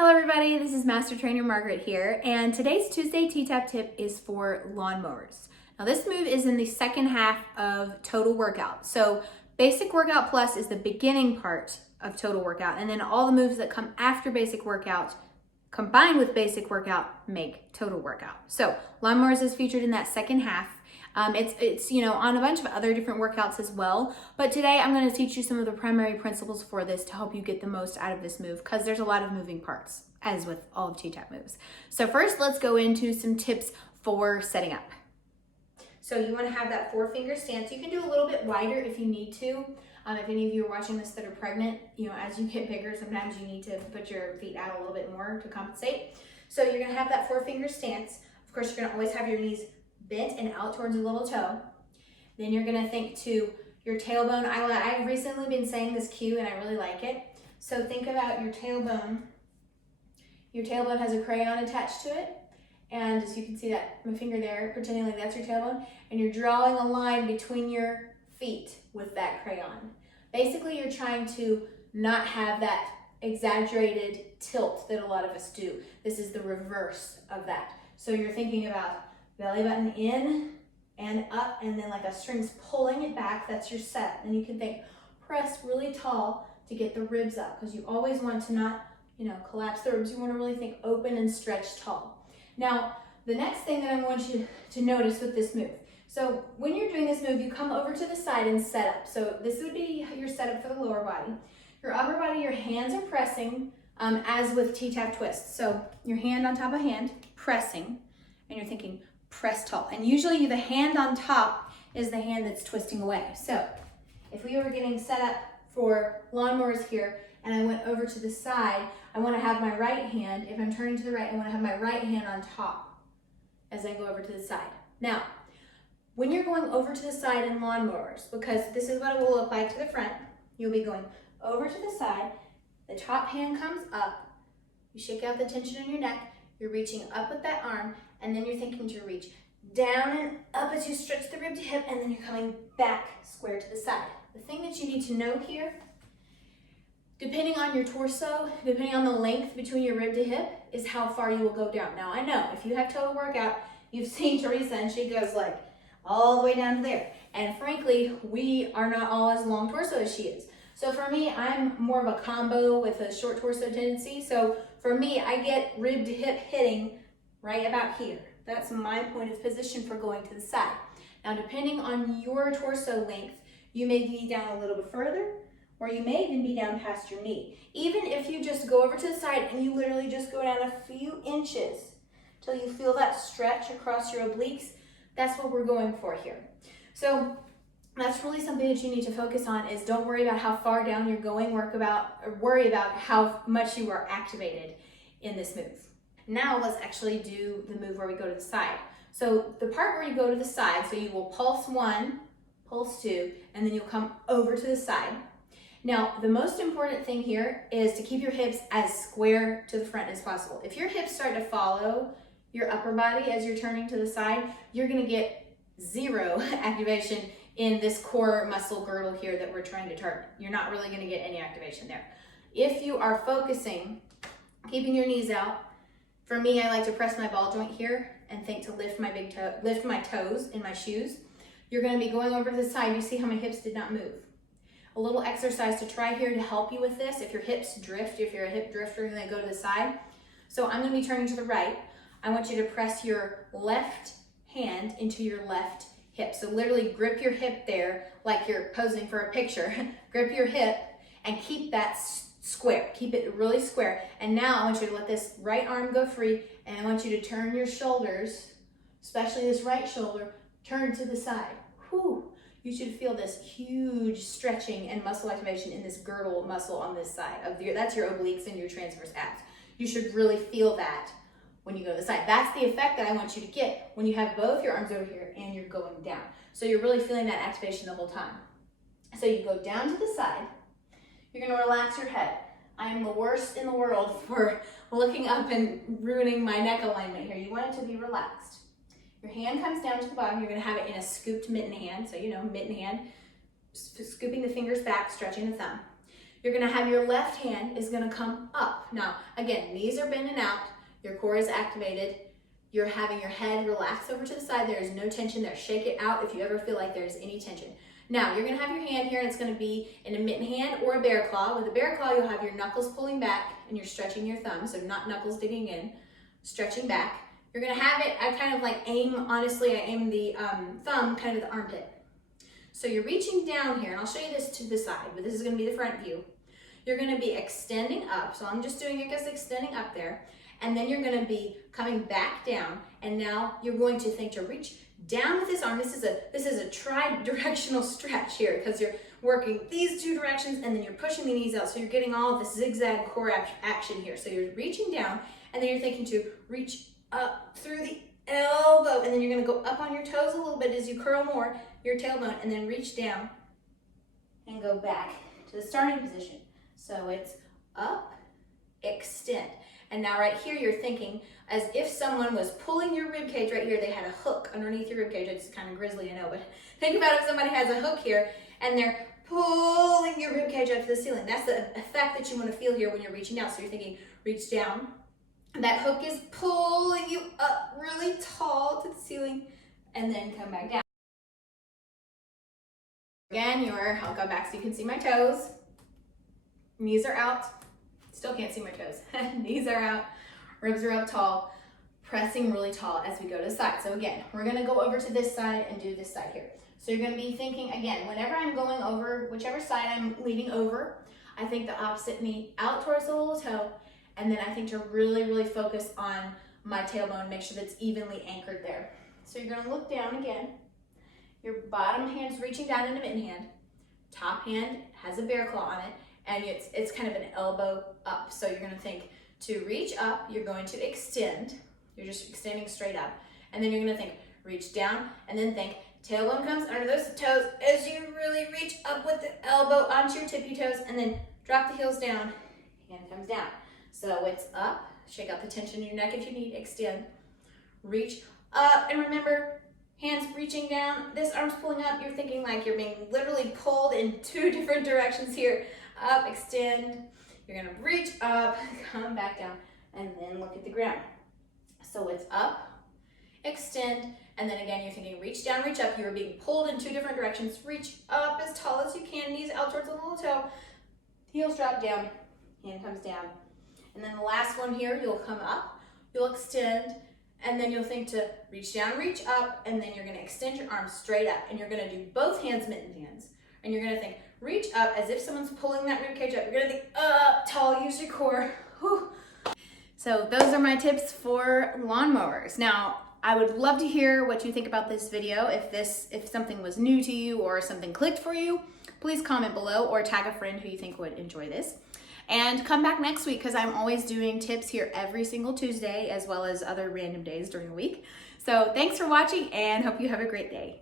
Hello everybody, this is Master Trainer Margaret here, and today's Tuesday T-Tapp tip is for lawnmowers. Now this move is in the second half of total workout. So basic workout plus is the beginning part of total workout, and then all the moves that come after basic workout combined with basic workout make total workout. So lawnmowers is featured in that second half. It's on a bunch of other different workouts as well, but today I'm going to teach you some of the primary principles for this to help you get the most out of this move, because there's a lot of moving parts, as with all of T-Tapp moves. So first, let's go into some tips for setting up. So you want to have that 4-finger stance. You can do a little bit wider if you need to. If any of you are watching this that are pregnant, as you get bigger, sometimes you need to put your feet out a little bit more to compensate. So you're going to have that 4-finger stance. Of course, you're going to always have your knees bent and out towards your little toe. Then you're going to think to your tailbone. I've recently been saying this cue and I really like it. So think about your tailbone. Your tailbone has a crayon attached to it. And as you can see that, my finger there, pretending like that's your tailbone. And you're drawing a line between your feet with that crayon. Basically, you're trying to not have that exaggerated tilt that a lot of us do. This is the reverse of that. So you're thinking about belly button in and up, and then like a string's pulling it back. That's your set. And you can think press really tall to get the ribs up, because you always want to not, collapse the ribs. You want to really think open and stretch tall. Now, the next thing that I want you to notice with this move. So when you're doing this move, you come over to the side and set up. So this would be your setup for the lower body. Your upper body, your hands are pressing, as with T-Tapp twist. So your hand on top of hand, pressing, and you're thinking press tall. And usually the hand on top is the hand that's twisting away. So if we were getting set up for lawnmowers here, and I went over to the side, I want to have my right hand, if I'm turning to the right, I want to have my right hand on top as I go over to the side. Now, when you're going over to the side in lawnmowers, because this is what it will look like to the front, you'll be going over to the side, the top hand comes up, you shake out the tension in your neck, you're reaching up with that arm, and then you're thinking to reach down and up as you stretch the rib to hip, and then you're coming back square to the side. The thing that you need to know here, depending on your torso, depending on the length between your rib to hip, is how far you will go down. Now, I know if you have total workout, you've seen Teresa, and she goes like all the way down to there. And frankly, we are not all as long torso as she is. So for me, I'm more of a combo with a short torso tendency. So for me, I get rib to hip hitting right about here. That's my point of position for going to the side. Now, depending on your torso length, you may be down a little bit further, or you may even be down past your knee. Even if you just go over to the side and you literally just go down a few inches till you feel that stretch across your obliques, that's what we're going for here. So that's really something that you need to focus on, is don't worry about how far down you're going, worry about how much you are activated in this move. Now let's actually do the move where we go to the side. So the part where you go to the side, so you will pulse 1, pulse 2, and then you'll come over to the side. Now, the most important thing here is to keep your hips as square to the front as possible. If your hips start to follow your upper body as you're turning to the side, you're gonna get 0 activation in this core muscle girdle here that we're trying to target. You're not really gonna get any activation there. If you are focusing, keeping your knees out, for me, I like to press my ball joint here and think to lift my lift my toes in my shoes. You're gonna be going over to the side. You see how my hips did not move. A little exercise to try here to help you with this. If your hips drift, if you're a hip drifter, you're gonna go to the side. So I'm gonna be turning to the right. I want you to press your left hand into your left hip. So literally grip your hip there like you're posing for a picture. Grip your hip and keep that square. Keep it really square. And now I want you to let this right arm go free, and I want you to turn your shoulders, especially this right shoulder, turn to the side. Whew. You should feel this huge stretching and muscle activation in this girdle muscle on this side. That's your obliques and your transverse abs. You should really feel that when you go to the side. That's the effect that I want you to get when you have both your arms over here and you're going down. So you're really feeling that activation the whole time. So you go down to the side. You're gonna relax your head. I am the worst in the world for looking up and ruining my neck alignment here. You want it to be relaxed. Your hand comes down to the bottom. You're gonna have it in a scooped mitten hand. So, mitten hand, scooping the fingers back, stretching the thumb. You're gonna have your left hand is gonna come up. Now, again, knees are bending out, your core is activated, you're having your head relax over to the side, there is no tension there. Shake it out if you ever feel like there's any tension. Now, you're gonna have your hand here and it's gonna be in a mitten hand or a bear claw. With a bear claw, you'll have your knuckles pulling back and you're stretching your thumb, so not knuckles digging in, stretching back. You're gonna have it, I kind of like aim, honestly, I aim the thumb kind of the armpit. So you're reaching down here, and I'll show you this to the side, but this is gonna be the front view. You're gonna be extending up, so I'm just doing it as extending up there, and then you're gonna be coming back down, and now you're going to think to reach down with this arm. This is a tri-directional stretch here, because you're working these two directions, and then you're pushing the knees out, so you're getting all of this zigzag core action here. So you're reaching down, and then you're thinking to reach up through the elbow, and then you're gonna go up on your toes a little bit as you curl more your tailbone, and then reach down and go back to the starting position. So it's up, extend. And now right here, you're thinking as if someone was pulling your rib cage right here. They had a hook underneath your rib cage. It's kind of grisly, I know, but think about if somebody has a hook here and they're pulling your rib cage up to the ceiling. That's the effect that you want to feel here when you're reaching down. So you're thinking, reach down. That hook is pulling you up really tall to the ceiling, and then come back down. Again, I'll go back so you can see my toes. Knees are out. Still can't see my toes. Knees are out, ribs are up tall, pressing really tall as we go to the side. So again, we're gonna go over to this side and do this side here. So you're gonna be thinking, again, whenever I'm going over, whichever side I'm leaning over, I think the opposite knee out towards the little toe, and then I think to really, really focus on my tailbone, make sure that's evenly anchored there. So you're gonna look down again. Your bottom hand's reaching down into mitten hand. Top hand has a bear claw on it, and it's kind of an elbow up. So you're gonna think to reach up, you're going to extend. You're just extending straight up. And then you're gonna think, reach down, and then think, tailbone comes under those toes as you really reach up with the elbow onto your tippy toes, and then drop the heels down, hand comes down. So it's up, shake out the tension in your neck if you need, extend, reach up, and remember, hands reaching down, this arm's pulling up, you're thinking like you're being literally pulled in two different directions here. Up, extend, you're gonna reach up, come back down, and then look at the ground. So it's up, extend, and then again, you're thinking reach down, reach up. You're being pulled in two different directions. Reach up as tall as you can, knees out towards the little toe, heels drop down, hand comes down. And then the last one here, you'll come up, you'll extend, and then you'll think to reach down, reach up, and then you're gonna extend your arms straight up, and you're gonna do both hands mitten hands. And you're gonna think, reach up as if someone's pulling that rib cage up. You're gonna think up tall, use your core. Whew. So those are my tips for lawnmowers. Now, I would love to hear what you think about this video. If something was new to you or something clicked for you, please comment below or tag a friend who you think would enjoy this. And come back next week, because I'm always doing tips here every single Tuesday, as well as other random days during the week. So thanks for watching, and hope you have a great day.